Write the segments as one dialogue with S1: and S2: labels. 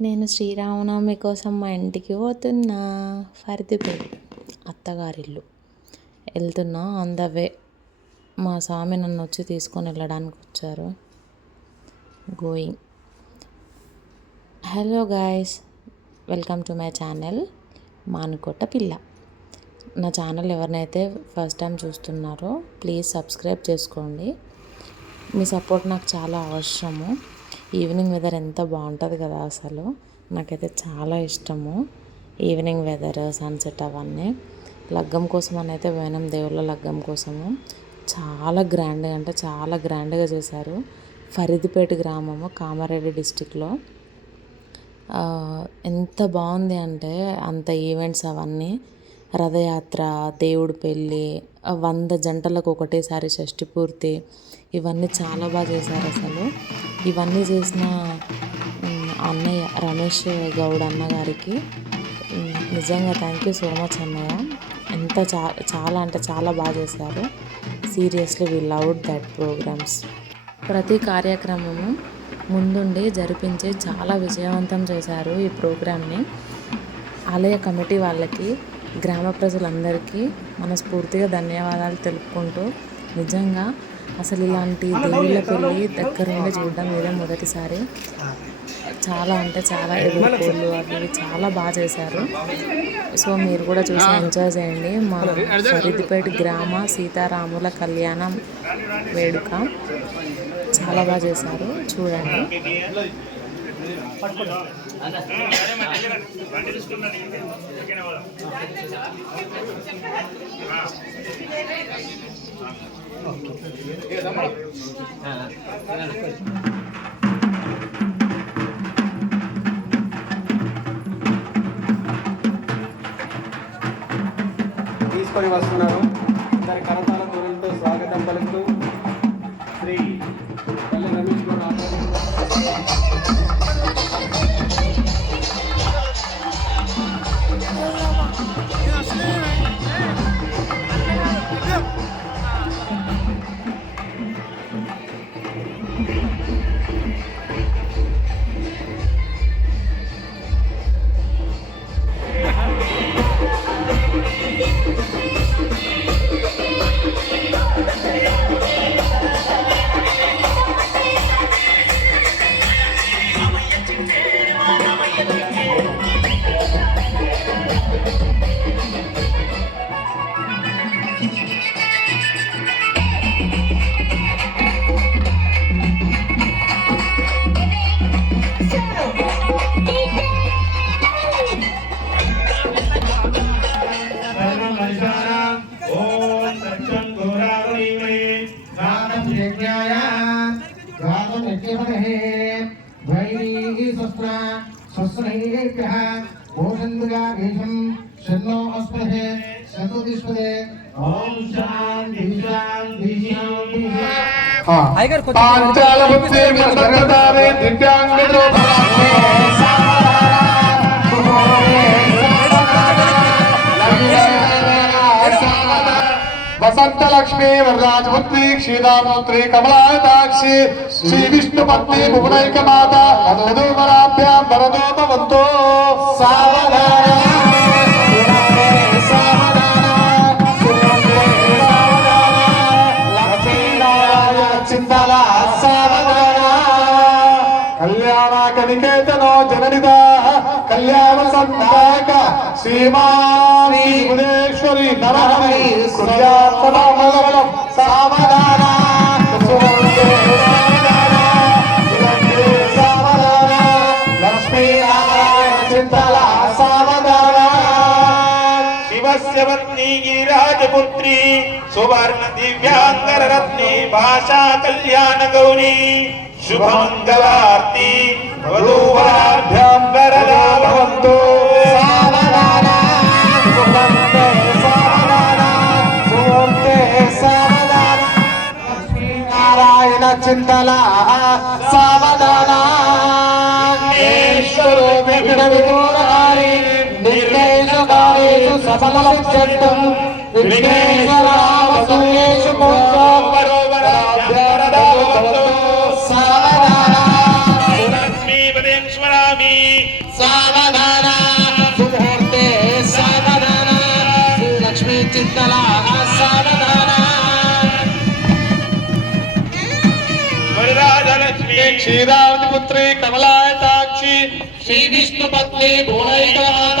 S1: నేను శ్రీరామనవమి కోసం మా ఇంటికి పోతున్నా. ఫరిదిపేట అత్తగారిల్లు. వెళ్తున్నా. On the way. మా స్వామి నన్ను వచ్చి తీసుకొని వెళ్ళడానికి వచ్చారు. Going. Hello guys. Welcome to my channel Manukota పిల్ల. నా ఛానల్ ఎవరినైతే ఫస్ట్ టైం చూస్తున్నారో ప్లీజ్ సబ్స్క్రైబ్ చేసుకోండి. మీ సపోర్ట్ నాకు చాలా అవసరము. ఈవినింగ్ వెదర్ ఎంత బాగుంటుంది కదా అసలు. నాకైతే చాలా ఇష్టము. ఈవినింగ్ వెదర్ సన్సెట్ అవన్నీ. లగ్గం కోసం అని అయితే పోయినాం దేవుళ్ళ లగ్గం కోసము. చాలా గ్రాండ్గా అంటే చాలా గ్రాండ్గా చేశారు. ఫరీదుపేట గ్రామము కామారెడ్డి డిస్టిక్లో. ఎంత బాగుంది అంటే అంత ఈవెంట్స్ అవన్నీ. రథయాత్ర దేవుడి పెళ్ళి వంద జంటలకు ఒకటేసారి షష్టి పూర్తి ఇవన్నీ చాలా బాగా చేశారు అసలు. ఇవన్నీ చేసిన అన్నయ్య రమేష్ గౌడ్ అన్నగారికి నిజంగా థ్యాంక్ యూ సో మచ్ అన్నయ్య. ఎంత చా చాలా అంటే చాలా బాగా చేశారు. Seriously we loved that programs ప్రతి కార్యక్రమము ముందుండి జరిపించి చాలా విజయవంతం చేశారు ఈ ప్రోగ్రామ్ని. ఆలయ కమిటీ వాళ్ళకి గ్రామ ప్రజలందరికీ మనస్ఫూర్తిగా ధన్యవాదాలు తెలుపుకుంటూ నిజంగా అసలు ఇలాంటి దేవుళ్ళ పెళ్ళి దగ్గరుండి చూడడం ఇదే మొదటిసారి. చాలా అంటే చాలా ఎదుర్కోళ్ళు అవి చాలా బాగా చేశారు. సో మీరు కూడా చూసి ఎంజాయ్ చేయండి. మా ఫరీద్పేట గ్రామ సీతారాముల కళ్యాణం వేడుక చాలా బాగా చేశారు. చూడండి.
S2: తీసుకొని వస్తున్నారు. ఇద్దరు కరతాల
S3: పాంచాల బుద్ధి మద్గతారే దివ్యాంగుడు వసంత లక్ష్మి వరరాజపుత్రి క్షీరామూత్రి కమలాయతాక్షి శ్రీ విష్ణుపత్ని భువనైక మాత వరదూ శ్రీమాని భువనేశ్వరి నరహరి కుర్యాత్మలం సావధాన సువంతే
S4: సువర్ణ దివ్యాంగర రత్ని భాషా కళ్యాణ గౌరీ శుభమంగళార్తి భవంతో
S3: చింతల సావధాన. ఈశ్వరో విఘ్న విదూరహారి నిర్దేశకారేషు సఫల
S4: వరరాజలక్ష్మి
S3: క్షీరావతి పుత్రి కమలాయతాక్షి శ్రీ విష్ణు పత్ని భువనైకమాత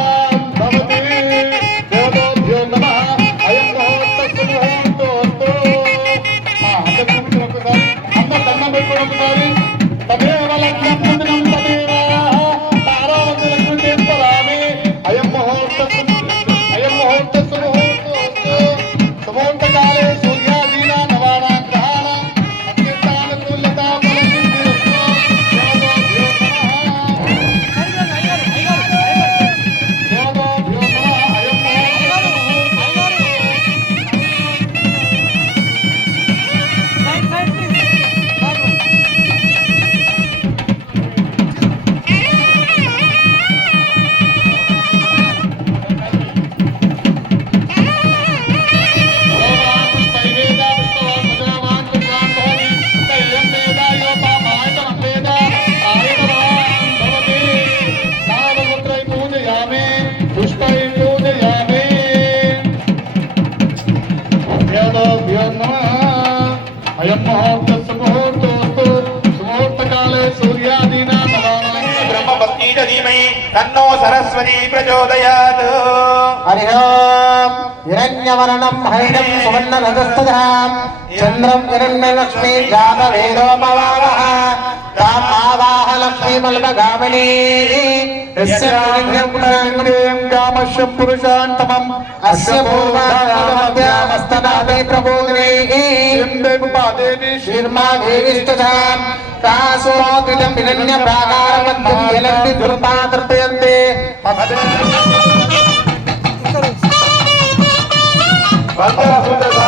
S4: తన్నో సరస్వతి ప్రచోదయాత్.
S3: హరి ఓం. హిరణ్యవర్ణం హరిణం సువర్ణరజస్తధాం చంద్రం హిరణ్యలక్ష్మీ జాతవేదోమవావహ తాం ఆవాహ లక్ష్మీమల్పగామినీ
S5: కామశ్య పురుషాంతమం.
S3: అస్య పూర్వామస్తదాదే ప్రబోధినీ
S5: పాదేవి
S3: శీర్మా దేవిష్టధాం కాసోకిలం హిరణ్య ప్రాకారమధ్యం యలంతి దుర్పా తృప్యంతే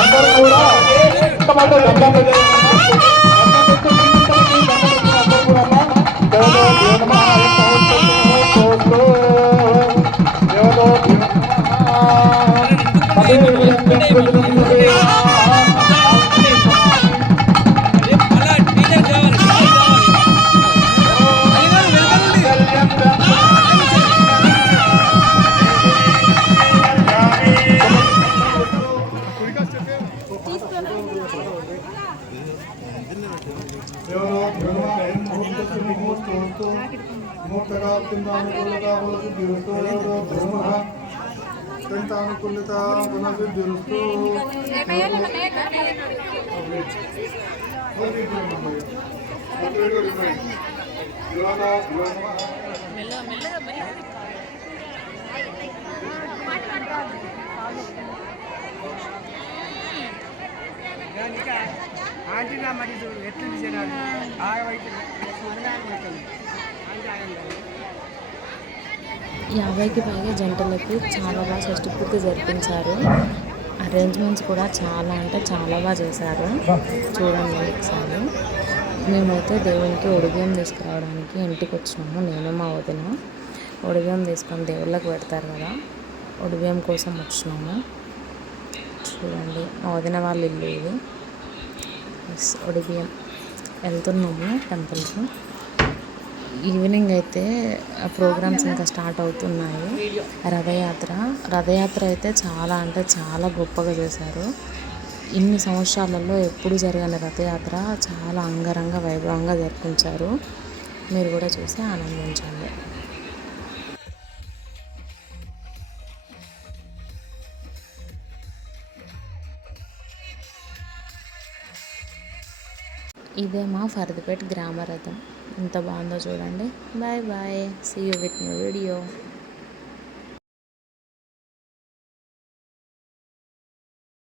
S5: అందరూ కూడా. ಮೂರ್ತಗಾತ್ತಿಂದ ಅನುಕೂಲದ ಹೊರತು ದೇವಸ್ಥಾನ ಧರ್ಮ అనుకూలత మనసిద్ధిరస్తు
S2: ఆంటీనా మరి చూడు ఎట్లుంది జనాలు? ఆయన
S1: యాభైకి పైగా జంటలకు చాలా బాగా షష్టి పూర్తి జరిపించారు. అరేంజ్మెంట్స్ కూడా చాలా అంటే చాలా బాగా చేశారు. చూడండి ఒకసారి. మేమైతే దేవునికి ఉడిగం తీసుకురావడానికి ఇంటికి వచ్చినాము. నేను మా వదిన ఉడిగం తీసుకొని దేవుళ్ళకి పెడతారు కదా ఒడిబియ్యం కోసం వచ్చినాము. చూడండి మా వదిన వాళ్ళ ఇల్లు ఇది. ఎస్ వెళ్తున్నాము టెంపుల్కి. ఈవినింగ్ అయితే ప్రోగ్రామ్స్ ఇంకా స్టార్ట్ అవుతున్నాయి. రథయాత్ర. రథయాత్ర అయితే చాలా అంటే చాలా గొప్పగా చేశారు. ఇన్ని సంవత్సరాలలో ఎప్పుడు జరగని రథయాత్ర చాలా అంగరంగ వైభవంగా జరిపించారు. మీరు కూడా చూసి ఆనందించండి. ఇదే మా ఫర్దిపేట గ్రామ రథం. ఎంత బాగుందో చూడండి. Bye bye. See you with new video